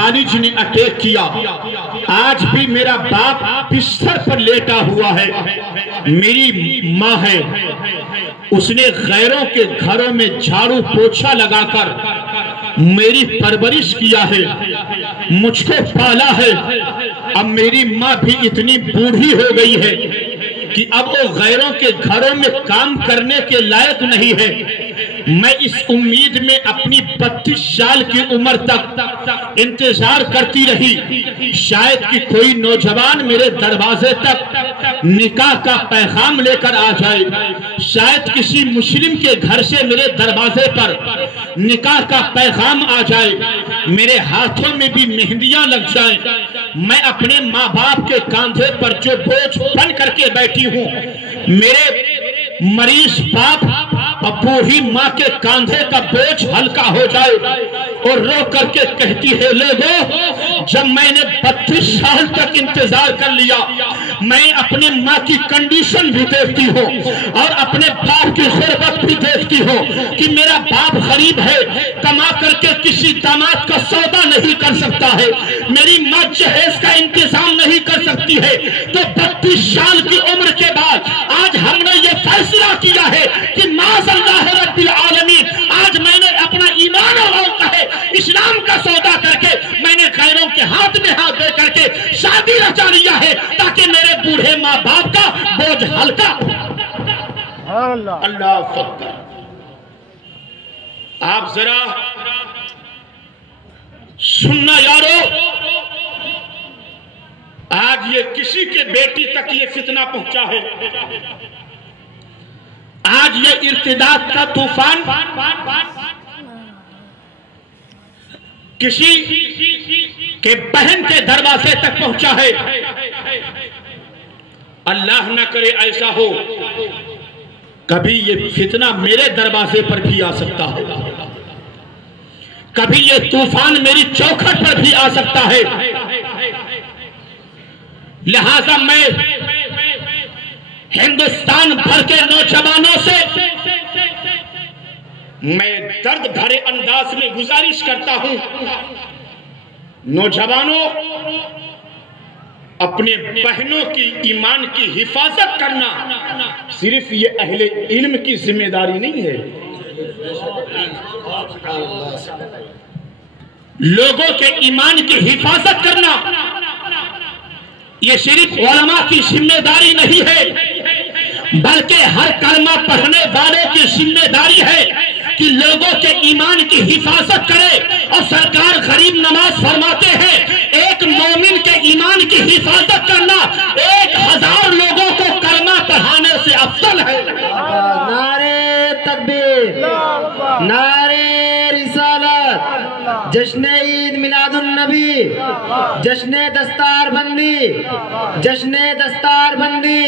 فالج نے اٹیک کیا. آج بھی میرا باپ بستر پر لیٹا ہوا ہے. میری ماں ہے, اس نے غیروں کے گھروں میں جھاڑو پوچھا لگا کر میری پرورش کیا ہے, مجھ کو پالا ہے. اب میری ماں بھی اتنی بوڑھی ہو گئی ہے کہ اب وہ غیروں کے گھروں میں کام کرنے کے لائق نہیں ہے. میں اس امید میں اپنی 32 سال کی عمر تک انتظار کرتی رہی, شاید کہ کوئی نوجوان میرے دروازے تک نکاح کا پیغام لے کر آ جائے, شاید کسی مسلم کے گھر سے میرے دروازے پر نکاح کا پیغام آ جائے, میرے ہاتھوں میں بھی مہندیاں لگ جائیں. میں اپنے ماں باپ کے کاندھے پر جو بوجھ بن کر کے بیٹھی ہوں, میرے مریض باپ اور بوڑھی ماں کے کاندھے کا بوجھ ہلکا ہو جائے اور رو کر کے کہتی ہے, لوگوں جب میں نے 32 سال تک انتظار کر لیا, میں اپنے ماں کی کنڈیشن بھی دیکھتی ہوں اور اپنے باپ کی غربت بھی دیکھتی ہوں کہ میرا باپ غریب ہے, کما کر کے کسی داماد کا سودا نہیں کر سکتا ہے, میری ماں جہیز کا انتظام نہیں کر سکتی ہے. تو 32 سال کی عمر کے بعد آج ہم نے یہ فیصلہ کیا ہے کہ معاذ اللہ رب العالمین, آج میں نے اپنا ایمان اور اسلام کا سودا کر کے میں نے غیروں کے ہاتھ میں ہاتھ دے کر کے شادی رچا لیا ہے تاکہ میرے بوڑھے ماں باپ کا بوجھ ہلکا ہو. اللہ اکبر. آپ ذرا سننا یارو, آج یہ کسی کے بیٹی تک یہ فتنہ پہنچا ہے, آج یہ ارتداد کا طوفان کسی کے بہن کے دروازے تک پہنچا ہے. اللہ نہ کرے ایسا ہو, کبھی یہ فتنہ میرے دروازے پر بھی آ سکتا ہے, کبھی یہ طوفان میری چوکھٹ پر بھی آ سکتا ہے. لہذا میں ہندوستان بھر کے نوجوانوں سے میں درد بھرے انداز میں گزارش کرتا ہوں, نوجوانوں اپنے بہنوں کی ایمان کی حفاظت کرنا صرف یہ اہل علم کی ذمہ داری نہیں ہے, لوگوں کے ایمان کی حفاظت کرنا یہ صرف علماء کی ذمہ داری نہیں ہے, بلکہ ہر کلمہ پڑھنے والوں کی ذمہ داری ہے کہ لوگوں کے ایمان کی حفاظت کرے. اور سرکار غریب نواز فرماتے ہیں, ایک مومن کے ایمان کی حفاظت کرنا 1000 لوگوں کو کلمہ پڑھانے سے افضل ہے. نعرہ تکبیر, نعرہ رسالت, جشن عید میلاد النبی, جشن دستار بندی, جشن دستار بندی.